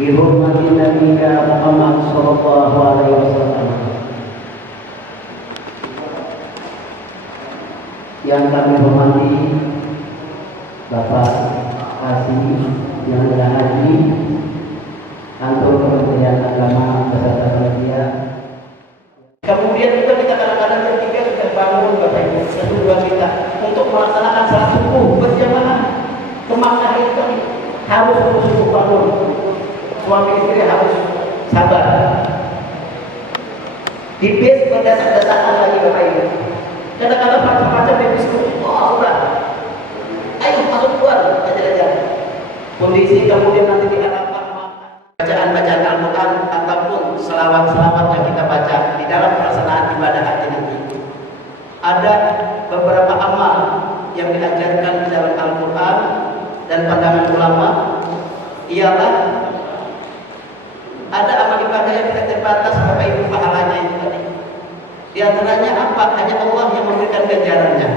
Bihurmati Nabiya Muhammad sallallahu alaihi wasallam. Yang kami hormati Bapak Kasih yang telah hadir, Kantor Kementerian Agama beserta panitia. Kemudian kita kadang-kadang ketika kita bangun Bapak Ibu, kedua kita untuk melaksanakan salat subuh berjamaah ke Makkah itu harus subuh bangun. Suami istri harus sabar. Di bis berdesak-desakan lagi Bapak Ibu. Kadang-kadang macam-macam di bis itu, ayo masuk keluar aja. Kondisi kemudian nanti dihadapkan bacaan-bacaan Al-Quran ataupun selawat-selawat yang kita baca di dalam pelaksanaan ibadah haji nanti. Ada beberapa amal yang diajarkan di dalam Al-Quran dan pandangan ulama, ialah ada amal ibadah yang tidak terbatas Bapak Ibu pahalanya itu tadi. Di antaranya apa? Hanya Allah yang memberikan ganjarannya.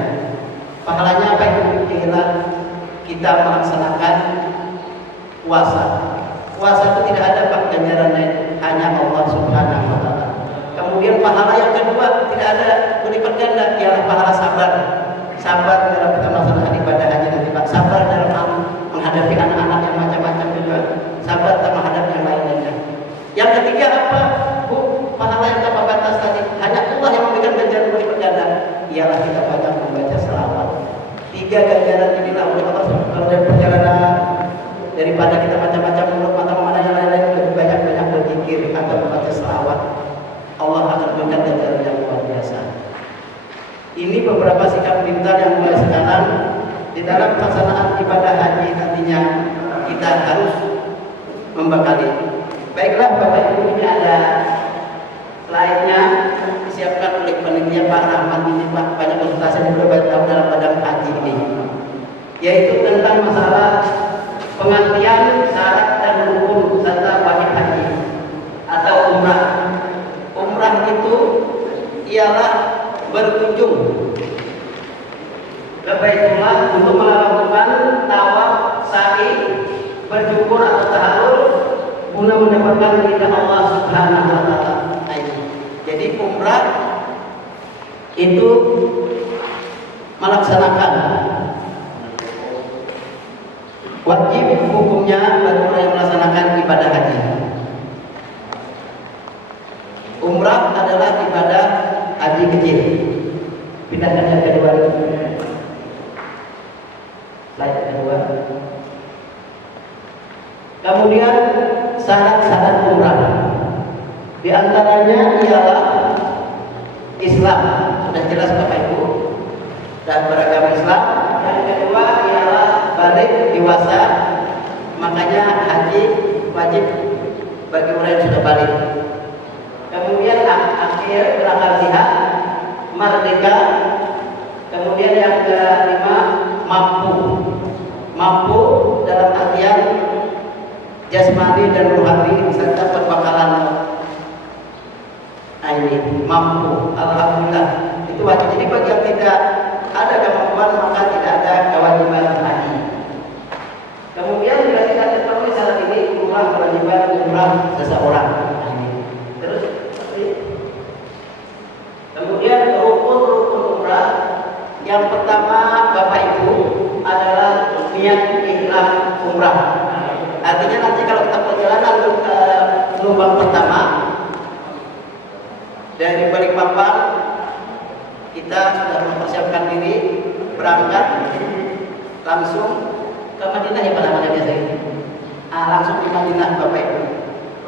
Pahalanya apa itu? Ialah kita melaksanakan puasa. Puasa itu tidak ada Pak ganjarannya, hanya Allah Subhanahu wa taala. Kemudian pahala yang kedua tidak ada berlipat ganda, ialah pahala sabar. Sabar dalam kita melaksanakan ibadah haji nanti Pak. Sabar dalam menghadapi anak-anak yang macam-macam juga. Sabar dalam menghadapi yang lain-lainnya. Yang ketiga apa? Bu, pahala yang tanpa batas tadi. Hanya Allah yang memberikan ganjaran berlipat ganda. Ialah kita banyak membaca selawat. 3 ganjaran inilah oleh Allah kalau dari perjalanan daripada kita macam-macam menurut mata memandang yang lain-lain, lebih banyak-banyak berzikir atau membaca selawat. Allah akan memberikan ganjaran yang luar biasa. Ini beberapa sikap pintar yang mulai sekarang di dalam pelaksanaan ibadah haji nantinya kita harus membekali. Baiklah Bapak Ibu, ini ada slide-nya disiapkan oleh panitia Pak Rahmat ini Pak, banyak konsultasi yang berbagai tahun dalam badan haji ini, yaitu tentang masalah pengertian syarat dan rukun serta wajib haji atau umrah. Umrah itu ialah berkunjung ke Baitullah untuk melakukan tawaf, sa'i, bersyukur atau tahallul guna mendapatkan ridha Allah Subhanahu wa taala. Jadi umrah itu melaksanakan wajib hukumnya bagi orang yang melaksanakan ibadah haji. Umrah adalah ibadah haji kecil. Pindahkan yang kedua. Slide kedua. Kemudian syarat-syarat umrah. Di antaranya ialah Islam. Sudah jelas Bapak Ibu, dan beragama Islam. Yang kedua ialah balik dewasa. Makanya haji wajib bagi orang yang sudah balik. Kemudian akhir berakal sehat, merdeka. Kemudian yang kelima mampu. Mampu dalam artian jasmani dan rohani serta perbekalan. Ini mampu, alhamdulillah itu wajib. Jadi bagi yang tidak ada kemampuan maka tidak ada kewajiban haji. Kemudian bila tidak terpenuhi syarat ini, umrah kewajiban umrah seseorang. Terus kemudian rukun-rukun umrah. Yang pertama Bapak Ibu adalah niat ihram umrah. Artinya nanti kalau kita perjalanan ke gelombang pertama dari Balikpapan, kita sudah mempersiapkan diri berangkat langsung ke Madinah ya Pak namanya biasa ini. Langsung di Madinah Bapak Ibu.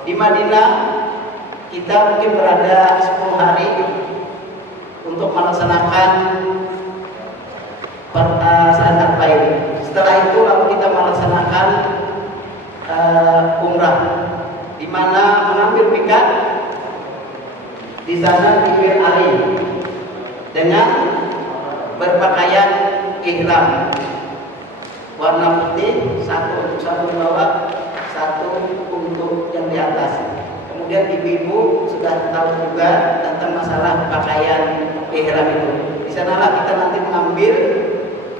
Di Madinah kita mungkin berada 10 hari untuk melaksanakan salat Arba'in. Setelah itu lalu kita melaksanakan umrah, di mana mengambil miqat di sana di Bir Ali dengan berpakaian ihram warna putih, satu untuk satu di bawah, satu untuk yang di atas. Kemudian ibu-ibu sudah tahu juga tentang masalah pakaian ihram itu. Di sanalah kita nanti mengambil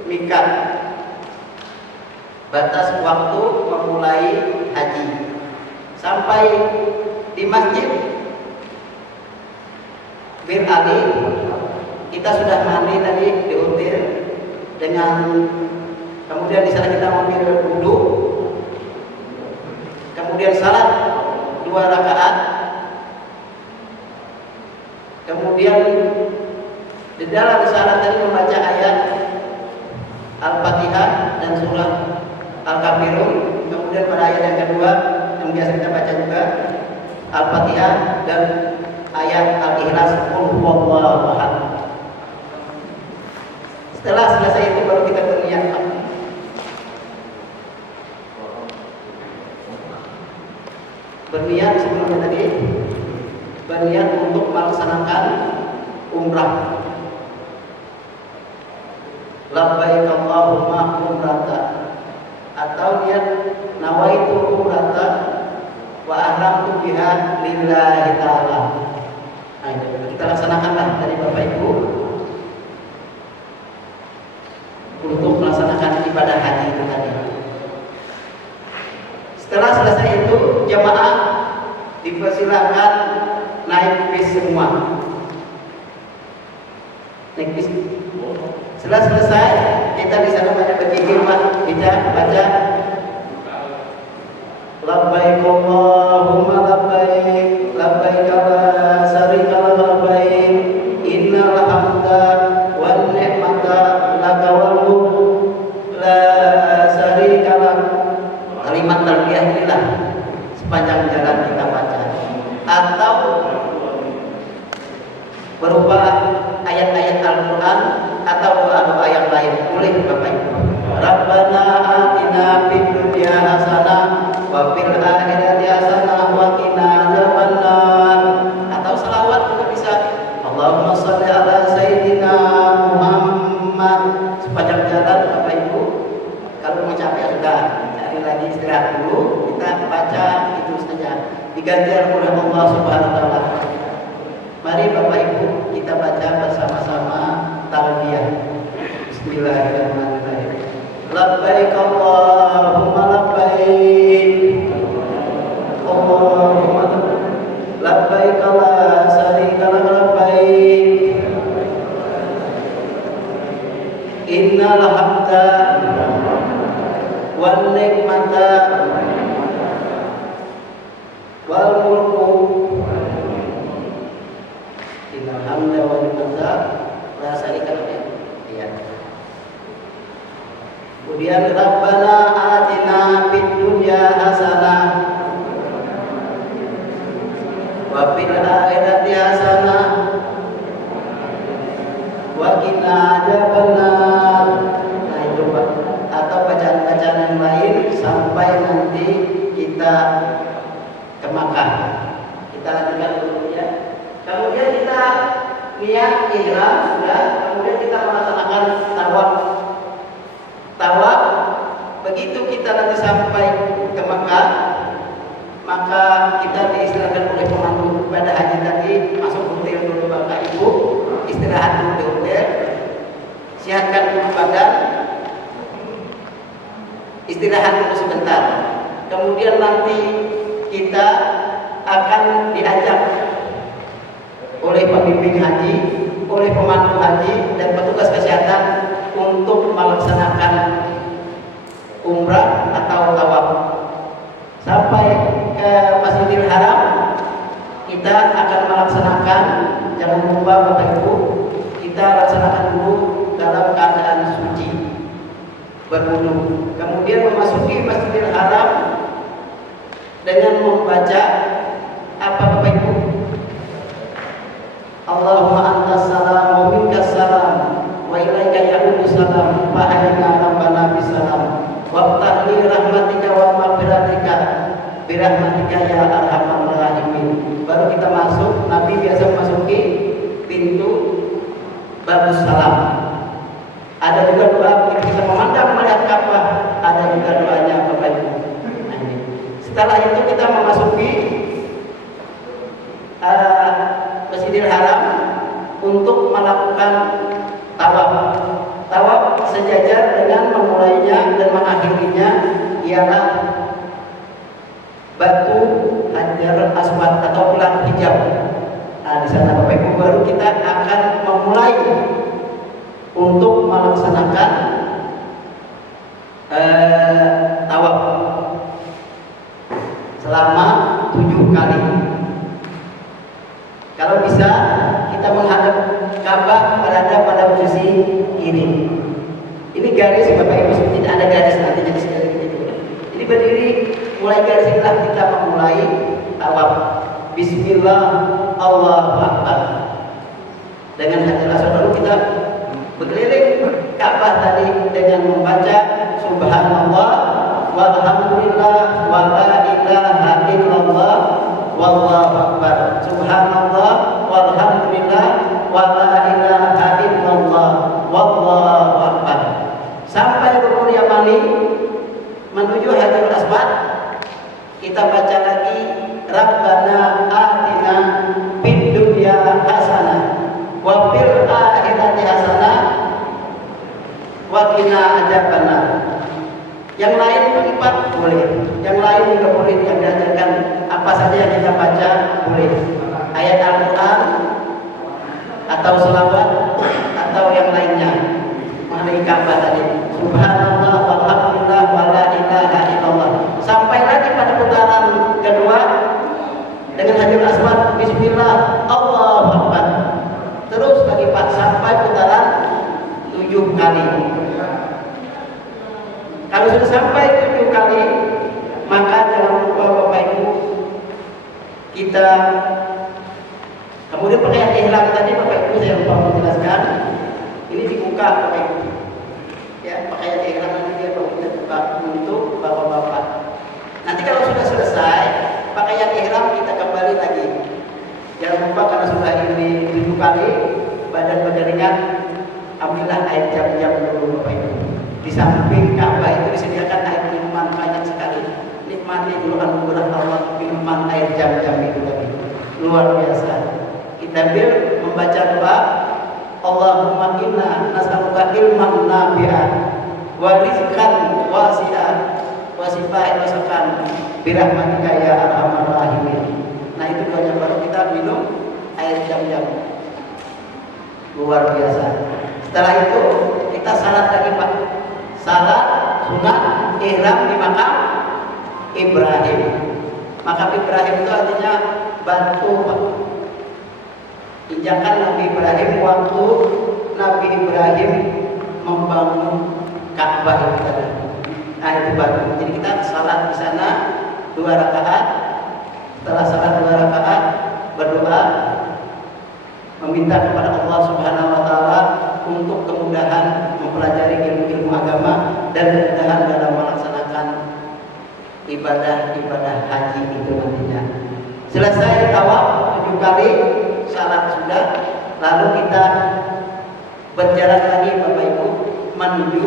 miqat, batas waktu memulai haji. sampai di Masjid Bir Ali, kita sudah mandi tadi di Utir dengan, kemudian di sana kita mampir wudhu, kemudian salat 2 rakaat, kemudian di dalam salat tadi membaca ayat Al-Fatihah dan surah Al-Kafirun, kemudian pada ayat yang kedua yang biasa kita baca juga Al-Fatihah dan ayat Al-Ikhlas, Qul huwallahu ahad. Setelah selesai itu baru kita berniat. Berniat sebelumnya tadi berniat untuk melaksanakan umrah. Labbaik Allahumma umrata, atau niat nawaitu umrata wa ahramtu biha lillahi ta'ala. Nah, itu kita laksanakanlah dari Bapak Ibu untuk melaksanakan ibadah haji itu tadi. Setelah selesai itu jamaah dipersilakan naik bis semua. Naik bis. Setelah selesai kita di sana banyak berzikir, baca labbaik Allahumma labbaik, labbaik la syarika lak labbaik, innal hamda wan ni'mata laka wal mulk la syarika lak. Kalimat talbiyah inilah sepanjang jalan kita baca, atau berupa ayat-ayat Al-Quran atau doa-doa yang lain, boleh Bapak Ibu. Rabbana atina fid dunya hasanah wa fil akhirati hasanah wa qina adzabannar, atau selawat juga bisa. Allahumma shalli ala sayyidina Muhammad. Sepanjang jalan Bapak Ibu, kalau mau capek sudah cari lagi istirahat dulu, kita baca itu saja, diganjar oleh Allah Subhanahu wa taala. Mari Bapak Ibu kita baca bersama-sama talbiyah. Bismillahirrahmanirrahim. Labbaik Allahumma labbaik, Allahumma labbaik la syarika lak labbaik, innal hamda wan ni'mata wal mulku, innal hamda wan ni'mata la syarika lak. Ya. Kemudian Rabbana atina fid dunya hasanah wa fil akhirati hasanah wa qina adzabannar. Nah itu Pak, atau bacaan-bacaan yang lain sampai nanti kita ke Makkah. Kita lanjutkan dulu ya. Kemudian kita niat ihram sudah, kemudian kita melaksanakan tawaf. Tawaf, begitu kita nanti sampai ke Makkah, maka kita diistilahkan oleh pemandu pada haji tadi, masuk hotel dulu Bapak Ibu, istirahat dulu di hotel, siapkan dulu badan, istirahat dulu sebentar. Kemudian nanti kita akan diajak oleh pembimbing haji, oleh pemandu haji dan petugas kesehatan untuk melaksanakan umrah atau tawaf. Sampai ke Masjidil Haram kita akan melaksanakan, jangan lupa Bapak Ibu, kita laksanakan dulu dalam keadaan suci, berwudu. Kemudian memasuki Masjidil Haram dengan membaca apa Bapak Ibu? Allahumma antas salam wa minkas salam wa ilaika ya'udu salam fa ayyana rabbana bisalam waftah li rahmatika wa maghfiratika bi rahmatika ya arhamar rahimin. Baru kita masuk. Nabi biasa memasuki pintu babus salam. Ada juga doa ketika kita memandang melihat Ka'bah, ada juga doanya Bapak Ibu. Nah, ini. Setelah itu kita memasuki Masjidil Haram untuk melakukan tawaf. Tawaf sejajar dengan memulainya dan mengakhirinya ialah batu hajar Hajar Aswad atau bulan hijau. Nah, di sana Bapak Ibu baru kita akan memulai untuk melaksanakan tawaf selama 7 kali. Kalau bisa kita menghadap Ka'bah berada pada posisi ini. Ini garis Bapak Ibu, tidak ada garis nantinya di sekeliling itu. Ini berdiri mulai garis inilah kita memulai tawaf. Bismillah, Allahu Akbar. Dengan Hajar Aswad lalu kita berkeliling Ka'bah tadi dengan membaca Subhanallah walhamdulillah wa la ilaha illallah wallahu akbar. Subhanallah walhamdulillah wa la ilaha illallah wallahu akbar. Sampai Rukun Yamani menuju Hajarul Aswad, kita baca lagi Rabbana atina fid dunya hasanah wa fil akhirati hasanah wa qina adzabannar. Yang lain berlipat boleh, yang lain juga boleh, yang diajarkan apa saja yang kita baca boleh. Ayat Al-Quran atau selawat atau yang lainnya. Mengenai Ka'bah tadi, Subhanallah walhamdulillah wa la ilaha illallah. Sampai lagi pada putaran kedua dengan Hajar Aswad, Bismillah, Allahu Akbar. Terus lagi Pak sampai putaran 7 kali. Kalau sudah sampai 7 kali, maka jangan lupa Bapak Ibu kita kemudian pakaian ihram tadi Bapak Ibu saya lupa menjelaskan. Ini dibuka Bapak Ibu. Ya, pakaian ihram nanti dia kita buka untuk bapak-bapak. Nanti kalau sudah selesai pakaian ihram kita kembali lagi. Jangan lupa karena sudah ini 7 kali badan berkeringat, ambillah air jam-jam dulu Bapak Ibu. Di samping Ka'bah itu disediakan air minuman banyak sekali. Nikmati dulu anugerah Allah minuman air jam-jam itu lagi. Luar biasa. Kita membaca doa Allahumma inna nas'aluka ilman nafi'an wa rizqan wasi'an wa shifaan wasakan birahmatika ya arhamar rahimin. Nah itu doanya baru kita minum air jam-jam. Luar biasa. Setelah itu kita salat lagi Pak. Salat sunat ihram di makam Ibrahim. Makam Ibrahim itu artinya batu Pak. Injakan Nabi Ibrahim waktu Nabi Ibrahim membangun Ka'bah itu tadi. Nah itu batu. Jadi kita salat di sana 2 rakaat. Setelah salat 2 rakaat berdoa meminta kepada Allah Subhanahu wa taala untuk kemudahan mempelajari ilmu-ilmu agama dan kemudahan dalam melaksanakan ibadah-ibadah haji itu nantinya. Selesai tawaf 7 kali, salat sudah, lalu kita berjalan lagi Bapak Ibu menuju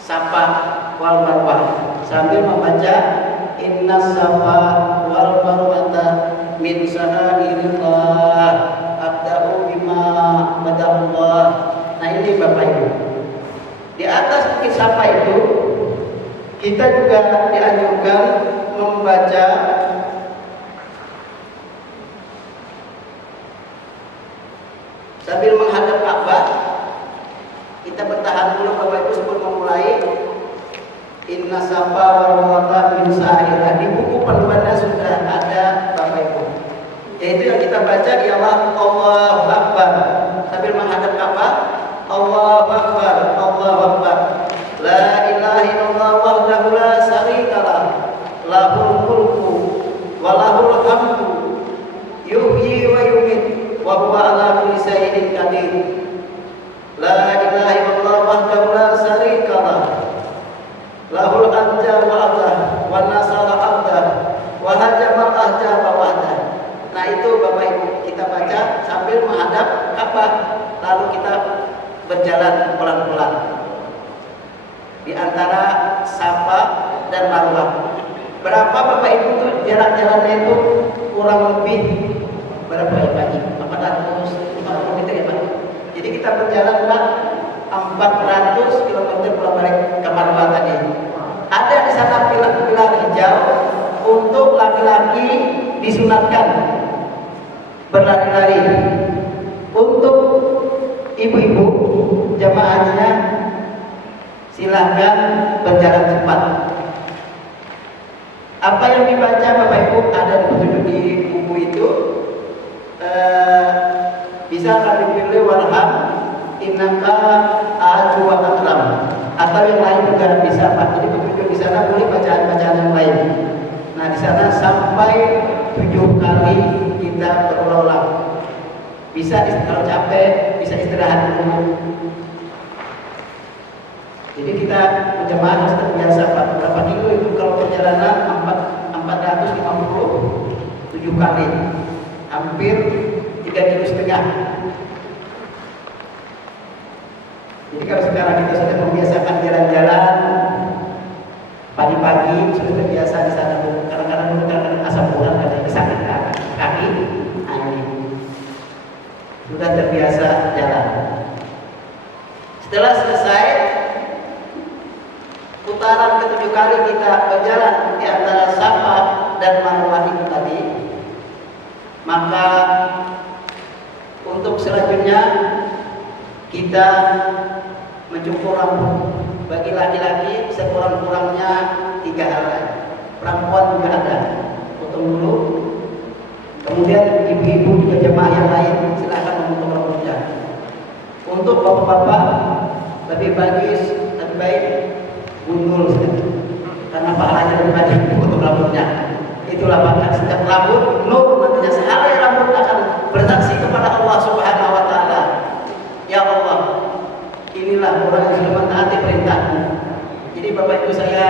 Safa wal Marwah sambil membaca Innas Safa wal Marwah min sa'airillah abda'u bima badallah. Nah ini Bapak Ibu, di atas bukit Safa itu kita juga dianjurkan membaca sambil menghadap Ka'bah. Kita bertahan dulu Bapak Ibu sebelum memulai Inna Safa wal Marwah min sa'airillah. Di buku panduannya sudah ada Bapak Ibu. Yaitu yang kita baca ialah Allahu Akbar sambil menghadap Ka'bah. Allahu Akbar, Allahu Akbar. La ilaha illallah wahdahu la syarikalah. Lahul mulku wa lahul hamdu. Yuhyi wa yumiit wa huwa ala kulli syai'in qadir. La ilaha illallah wahdahu la syarikalah. Lahul anja wa abdah wa nasara abdah wa hajamal ahjaba wahdah. Nah itu Bapak Ibu kita baca sambil menghadap Ka'bah, lalu kita berjalan pelan-pelan di antara Safa dan Marwah. Berapa Bapak Ibu tuh jarak-jalannya itu kurang lebih berapa ya Pak? 450 meter ya Pak. Jadi kita berjalan Pak 400 km pulang balik ke Marwah tadi. Ada di sana pilar hijau disunatkan berlari-lari. Untuk ibu-ibu jamaahnya silahkan berjalan cepat. Apa yang dibaca Bapak Ibu ada di petunjuk di buku itu, bisa kami pilih warham innaka a'adu wa akram, atau yang lain juga bisa Pak. Jadi petunjuk di sana boleh bacaan-bacaan yang lain. Nah di sana sampai 7 kali kita berulang. Bisa kalau capek bisa istirahat dulu. Jadi kita berjamaah harus terbiasa Pak. Berapa kilo itu kalau perjalanan 450 7 kali, hampir 3,5 kilo. Jadi kalau sekarang kita sudah membiasakan jalan-jalan pagi-pagi, sudah terbiasa di sana. Kadang-kadang asam urat, kadang sakit kaki, ini sudah terbiasa jalan. Setelah selesai putaran ke-7 kali kita berjalan di antara Safa dan Marwah itu tadi, maka untuk selanjutnya kita mencukur rambut. Bagi laki-laki sekurang-kurangnya 3 helai, perempuan juga ada, potong dulu. Kemudian ibu-ibu juga jemaah yang lain silakan memotong rambutnya. Untuk bapak-bapak lebih baik gundul saja, karena pahalanya lebih banyak untuk rambutnya. Itulah bahkan setiap rambut nur, nantinya sehelai rambut akan bersaksi kepada Allah Subhanahu wa taala. Ya Allah, inilah orang yang sudah mentaati perintahmu. Jadi Bapak Ibu saya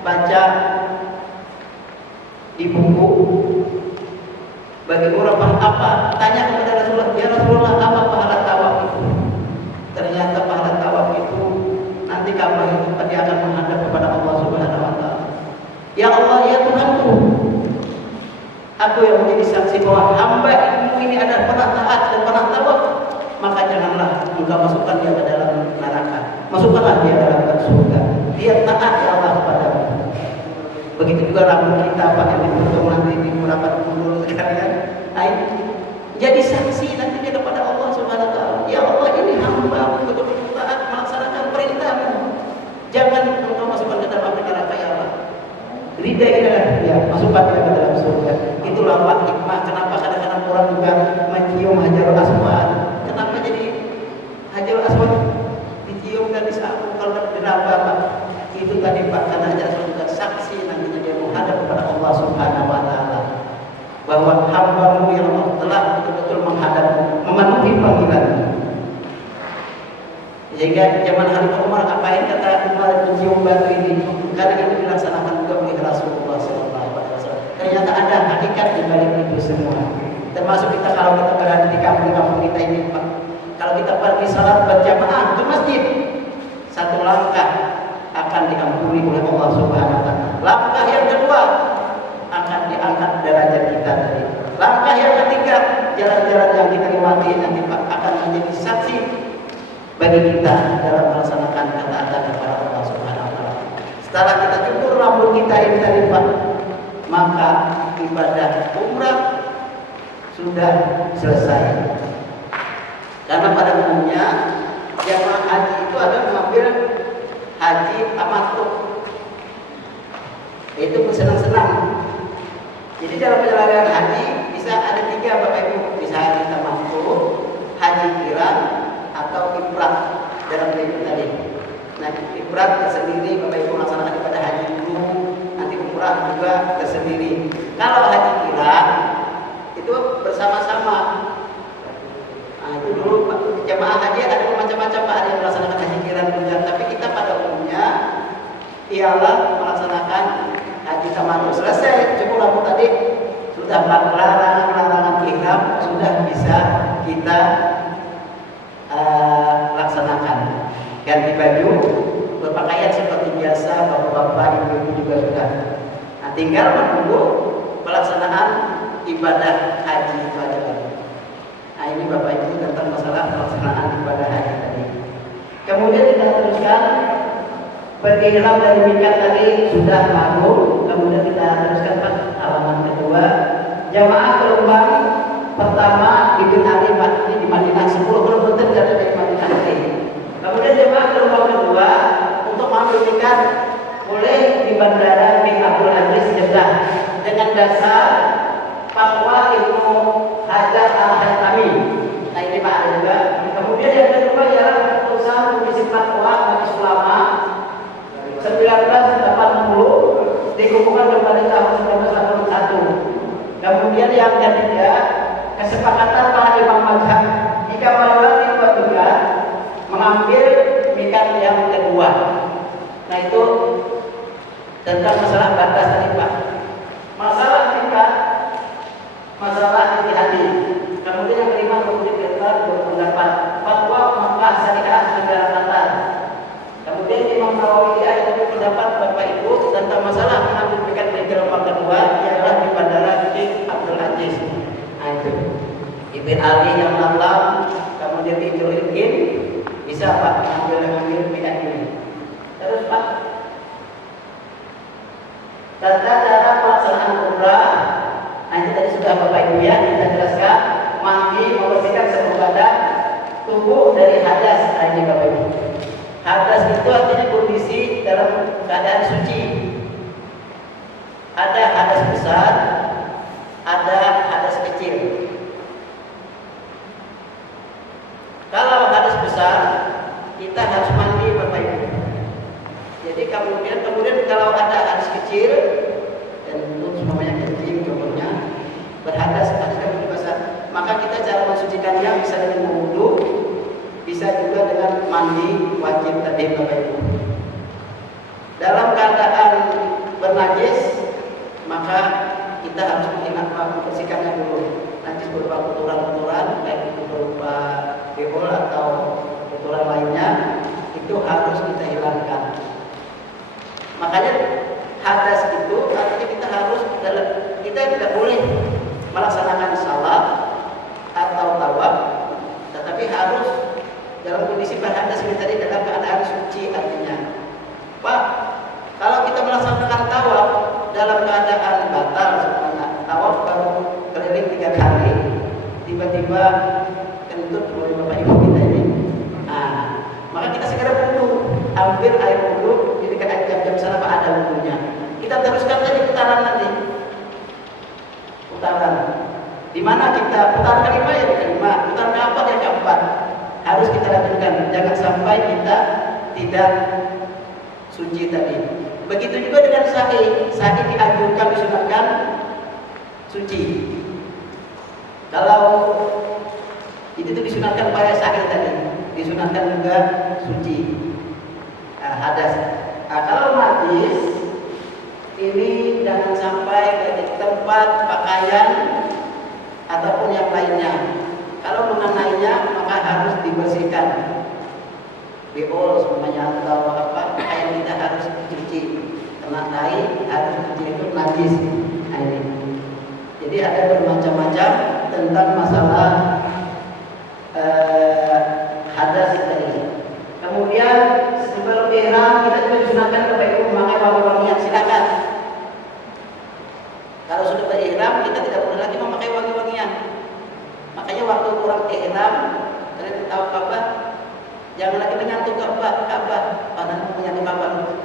baca di buku, bagi orang apa? Tanya kepada Rasulullah, ya Rasulullah apa pahala tawaf itu? Ternyata pahala tawaf itu nanti kamu itu dia akan menghadap kepada Allah Subhanahu wa taala. Ya Allah, ya Tuhanku, aku yang menjadi saksi bahwa hamba-Mu ini adalah pernah taat dan pernah tawaf, maka janganlah engkau masukkan dia ke dalam neraka. Masukkanlah dia dalam surga. Dia taat ya Allah kepadamu. Begitu juga rambut kita Pak yang dipotong nanti di rapat guru sekalian. Jadi saksi nanti dia kepada Allah Subhanahu wa taala. Ya Allah, ini hamba betul-betul taat melaksanakan perintahmu. Jangan engkau masukkan ke dalam neraka ya Allah. Ridailah dia, masukkan dia ke dalam surga. Itulah Pak hikmah kenapa kadang-kadang orang juga mencium Hajarul Aswad. Kenapa jadi Hajarul Aswad dicium dan disapu kalau diraba Pak? Itu tadi Pak, karena Hajarul Aswad juga saksi nantinya dia menghadap kepada Allah Subhanahu wa taala bahwa hamba-Mu yang Allah telah betul-betul menghadap, memenuhi panggilan-Mu. Sehingga zaman Khalifah Umar, apain kata Umar mencium batu ini? Karena ini dilaksanakan juga oleh Rasulullah SAW. Ternyata ada hakikat di balik itu semua. Termasuk kita kalau kita berada di kampung-kampung kita ini Pak, kalau kita pergi salat berjamaah ke masjid, 1 langkah akan diampuni oleh Allah Subhanahu wa taala. Langkah yang kedua akan diangkat derajat kita tadi. Langkah yang ketiga, jalan-jalan yang kita lewati nanti Pak akan menjadi saksi bagi kita dalam melaksanakan ketaatan kepada Allah Subhanahu wa taala. Setelah kita cukur rambut kita ini tadi Pak, maka ibadah umrah sudah selesai. Karena pada umumnya jamaah haji itu ada mengambil haji tamattu, yaitu bersenang-senang. Jadi dalam perjalanan haji bisa ada 3 Bapak Ibu, bisa haji tamattu, haji qiran, atau ifrad dalam itu tadi. Nah, ifrad tersendiri Bapak Ibu melaksanakan ibadah haji dulu, nanti umrah juga tersendiri. Kalau haji qiran itu bersama-sama. Nah, itu dulu jemaah haji ada macam-macam Pak, ada yang melaksanakan haji qiran juga, tapi kita pada umumnya ialah melaksanakan haji tamattu. Selesai cukup rambut tadi, sudah larangan ihram sudah bisa kita laksanakan. Ganti baju, berpakaian seperti biasa, bapak-bapak, ibu-ibu juga sudah. Nah, tinggal menunggu pelaksanaan ibadah haji itu aja lagi. Nah, ini Bapak Ibu tentang masalah pelaksanaan ibadah haji tadi. Kemudian kita teruskan berihram dari mikat tadi sudah maklum. Kemudian kita teruskan Pak halaman kedua, Jamaah gelombang pertama di Ali di Madinah 10 km dari Madinah. Kemudian jamaah gelombang kedua untuk mengambil tiket boleh di Bandara King Abdul Aziz Jeddah dengan dasar fatwa Ibnu Hajar Al-Haytami. Nah ini Pak juga. Kemudian yang kedua ialah keputusan Komisi Fatwa Majelis Ulama 1980 dikukuhkan kembali tahun 1981. Kemudian yang ketiga, kesepakatan para imam mazhab jika melewati ketiga mengambil mikat yang kedua. Nah itu tentang masalah batas tadi Pak. Masalah mikat, masalah hati-hati. Kemudian yang kelima, kemudian kita berpendapat fatwa Makkah Syariah negara Qatar. Kemudian Imam Nawawi ada pendapat Bapak Ibu tentang masalah mengambil mikat dari gelombang kedua ialah di Bandara King Abdul Aziz. Nah itu Ibn Ali yang lalam, kemudian dijulukin bisa Pak mengambil mikat ini. Terus Pak, tata cara pelaksanaan umrah. Nah ini tadi sudah Bapak Ibu ya kita jelaskan. Mandi membersihkan seluruh badan tubuh dari hadas. Nah ini Bapak Ibu. Hadas itu artinya kondisi dalam keadaan suci. Ada hadas besar, ada hadas kecil. Kalau hadas besar, kita harus mandi Bapak Ibu. Jadi kemudian kalau ada hadas kecil, dan itu semuanya kecil contohnya berhadas hadas besar, maka kita cara mensucikannya bisa dengan berwudu, bisa juga dengan mandi wajib tadi Bapak Ibu. Dalam keadaan bernajis, maka kita harus membersihkannya dulu. Najis berupa kotoran-kotoran, baik itu berupa bebol atau kotoran lainnya, itu harus kita hilangkan. Makanya hadas itu artinya kita tidak boleh melaksanakan salat atau tawaf, tetapi harus dalam kondisi berhadas ini tadi dalam keadaan suci. Artinya Pak, kalau kita melaksanakan tawaf dalam keadaan batal semuanya, tawaf baru keliling 3 kali, tiba-tiba kentut oleh Bapak Ibu kita ini, maka kita segera wudu, ambil air wudu di dekat air jam-jam sana Pak, ada wudunya. Kita teruskan saja putaran nanti, putaran di mana kita putar kelima ya kelima, putar keempat ya keempat. Harus kita lakukan, jangan sampai kita tidak suci tadi. Begitu juga dengan sa'i dianjurkan disunatkan suci. Kalau itu disunatkan pada sa'i tadi, disunatkan juga suci, hadas. Kalau najis ini jangan sampai di tempat pakaian ataupun yang lainnya. Kalau mengenainya maka harus dibersihkan. Beol semuanya atau apa, pakaian kita harus dicuci. Kena tai harus dicuci, itu najis. Nah ini. Jadi ada bermacam-macam tentang masalah hadas tadi. Kemudian sebelum ihram kita juga disunahkan Bapak Ibu memakai wangi-wangian, silakan. Kalau sudah berihram kita tidak boleh lagi memakai wangi-wangian. Makanya waktu orang ihram, kalian tahu Ka'bah, jangan lagi menyentuh Ka'bah, padahal menyentuh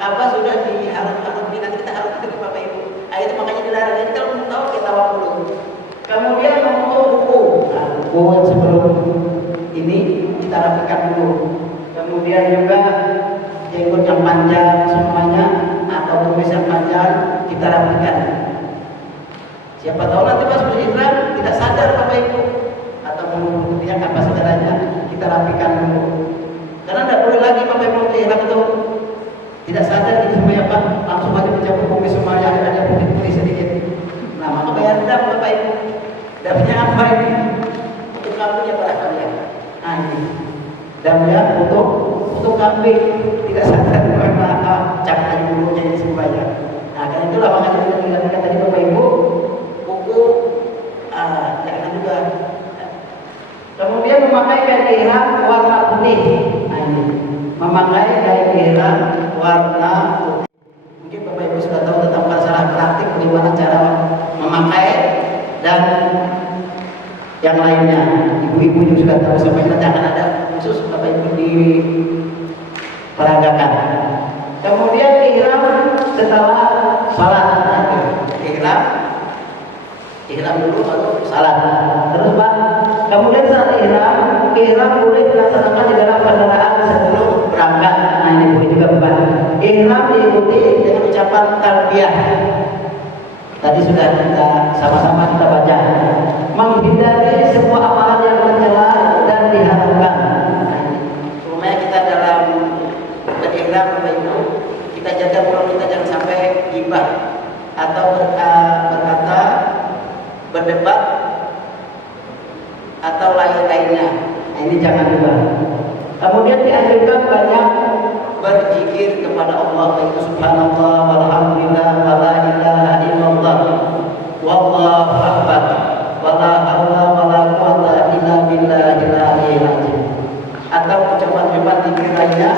Ka'bah sudah diharuskan, nanti kita harus pergi Bapak Ibu. Itu makanya dilarang. Jadi kalau mau tahu kita tawaf dulu. Kemudian memotong kuku. Kuku yang sebelum ini kita rapikan dulu. Kemudian juga jenggot yang panjang semuanya atau kumis yang panjang kita rapikan. Siapa tahu nanti pas berihram tidak sadar Bapak Ibu, atau menurutnya apa saudaranya, kita rapikan dulu. Karena tidak boleh lagi Bapak Ibu berihram itu tidak sadar ini semuanya Pak, langsung aja mencabut kumis semuanya, ada putih-putih sedikit. Nah maka bayar dendam Bapak Ibu. Dapatnya apa ini? Untuk kambing ya para kalian. Nah ini damnya untuk kambing, tidak sadar bahwa cap dulu jadi semuanya. Nah karena itulah makanya kita bilang tadi Bapak Ibu, kuku jangan juga. Kemudian memakai kain ihram warna putih. Nah ini memakai kain ihram warna putih. Mungkin Bapak Ibu sudah tahu tentang masalah praktik bagaimana cara memakai dan supaya jangan ada khusus Bapak Ibu di peragakan. Kemudian ihram setelah salat. Ihram dulu baru salat. Terus Pak, kemudian saat ihram boleh dilaksanakan di dalam kendaraan sebelum berangkat. Nah ini boleh juga Pak. Ihram diikuti dengan ucapan talbiyah. Tadi sudah kita sama-sama kita baca. Menghindari semua amalan yang tercela dan diharamkan. Supaya kita dalam berihram Bapak Ibu, kita jaga mulut kita jangan sampai gibah atau berkata, berdebat atau lain-lainnya. Nah, ini jangan juga. Kemudian dianjurkan banyak berzikir kepada Allah, yaitu subhanallah walhamdulillah wala ilaha illallah wallahu akbar wala haula wala quwwata illa billahil aliyyil azim. Atau ucapan-ucapan zikir lainnya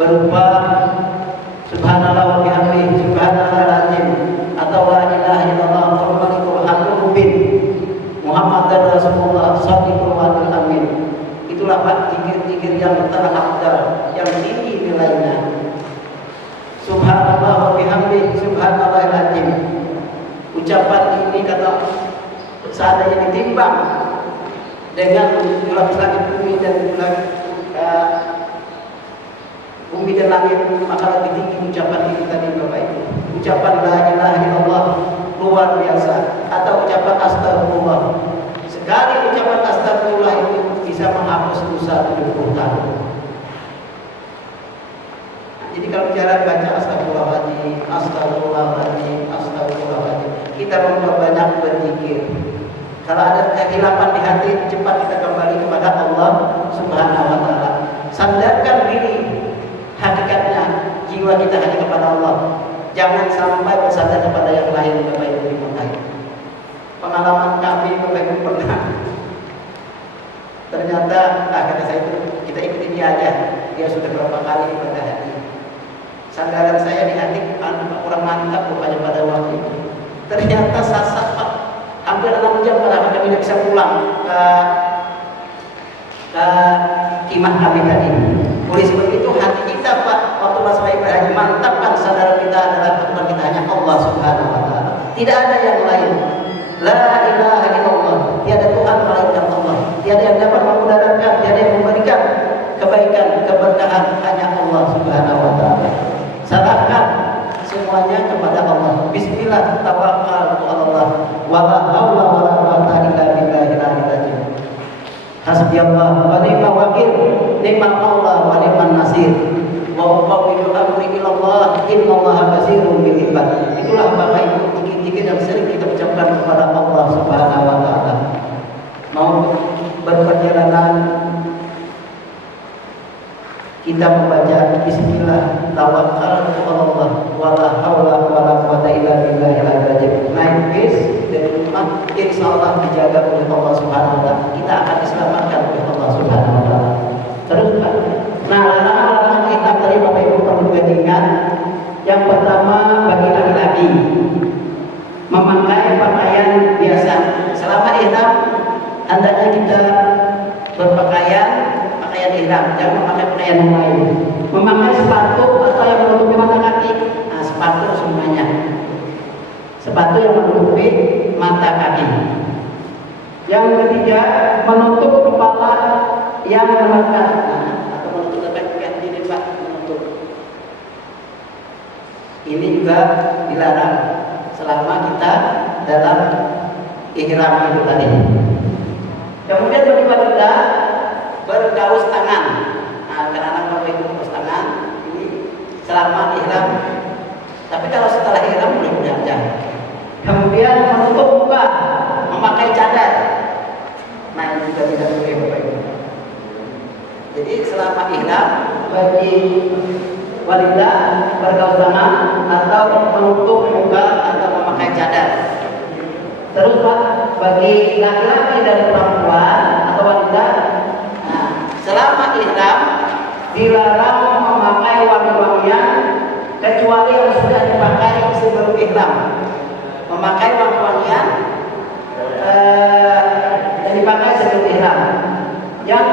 berupa subhanallah wa bihamdihi subhanallahil azim atau la ilaha illallah muhammadur rasulullah Muhammadar Rasulullah shadiqul wa'dul amin. Itulah Pak zikir-zikir yang terafdal, yang tinggi nilainya. Subhanallah wa bihamdihi subhanallahil azim. Ucapan ini kata seandainya ditimbang dengan jumlah langit bumi dan jumlah bumi dan langit, maka lebih tinggi ucapan ini tadi Bapak Ibu. Ucapan la ilaha illallah luar biasa, atau ucapan astagfirullah. Sekali ucapan astagfirullah itu bisa menghapus dosa 70 tahun. Jadi kalau bicara baca astagfirullahaladzim, astagfirullahaladzim, astagfirullahaladzim, kita memperbanyak berzikir. Kalau ada kehilapan di hati, cepat kita kembali kepada Allah Subhanahu wa taala. Sandarkan diri, hakikatnya jiwa kita hanya kepada Allah. Jangan sampai bersandar kepada yang lain Bapak Ibu dimudahkan. Pengalaman kami Bapak Ibu pernah. Ternyata kata saya itu kita ikutin dia aja. Dia sudah berapa kali ibadah haji. Sandaran saya di hati kurang mantap rupanya pada waktu itu. Ternyata sasat Pak. Hampir 6 jam pada kami tidak bisa pulang ke timah kami tadi. Oleh sebab itu hati kita Pak, waktu masalah ibadah haji, mantapkan sandaran kita adalah Tuhan kita hanya Allah Subhanahu wa taala. Tidak ada yang lain. La ilaha illallah. Tiada Tuhan melainkan Allah. Tiada yang dapat memudaratkan, tiada yang memberikan kebaikan, keberkahan, hanya Allah Subhanahu wa taala. Serahkan semuanya kepada Allah. Bismillah, tawakkaltu 'ala Allah. Wala haula wala quwwata illa billahil aliyyil azim. Hasbiyallah wa ni'mal wakil, ni'mal maula wa ni'man nasir. Wa ufawwidu amri ila Allah, innallaha basirun bil ibad. Itulah Bapak Ibu zikir-zikir yang sering kita ucapkan kepada Allah Subhanahu wa taala. Mau berperjalanan kita membaca bismillah, tawakkaltu 'ala Allah, wala haula wala quwwata illa billahil azim. Naik bis dari rumah, insyaallah dijaga oleh Allah Subhanahu wa taala. Kita akan diselamatkan oleh Allah Subhanahu wa taala. Terus nah, larangan-larangan kita tadi Bapak Ibu perlu diingat. Yang pertama bagi laki-laki memakai pakaian biasa. Selama ihram hendaknya kita berpakaian ihram, jangan memakai pakaian yang lain. Memakai sepatu atau yang menutupi mata kaki. Nah, sepatu semuanya. Sepatu yang menutupi mata kaki. Yang ketiga, menutup kepala yang melekat. Nah, atau menutup lekat ini Pak, menutup. Ini juga dilarang selama kita dalam ihram itu tadi. Kemudian bagi wanita berkaus tangan. Nah, anak Bapak Ibu berkaus tangan ini selama ihram. Tapi kalau setelah ihram boleh aja. Kemudian menutup muka, memakai cadar. Nah, ini juga tidak boleh Bapak Ibu. Jadi selama ihram bagi wanita berkaus tangan atau menutup muka atau memakai cadar. Terus Pak, bagi laki-laki dan perempuan atau wanita, selama ihram dilarang memakai wangi-wangian kecuali yang sudah dipakai sebelum ihram. Memakai wangi-wangian yang dipakai sebelum ihram. Yang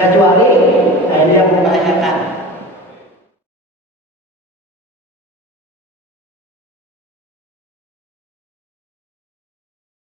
kecuali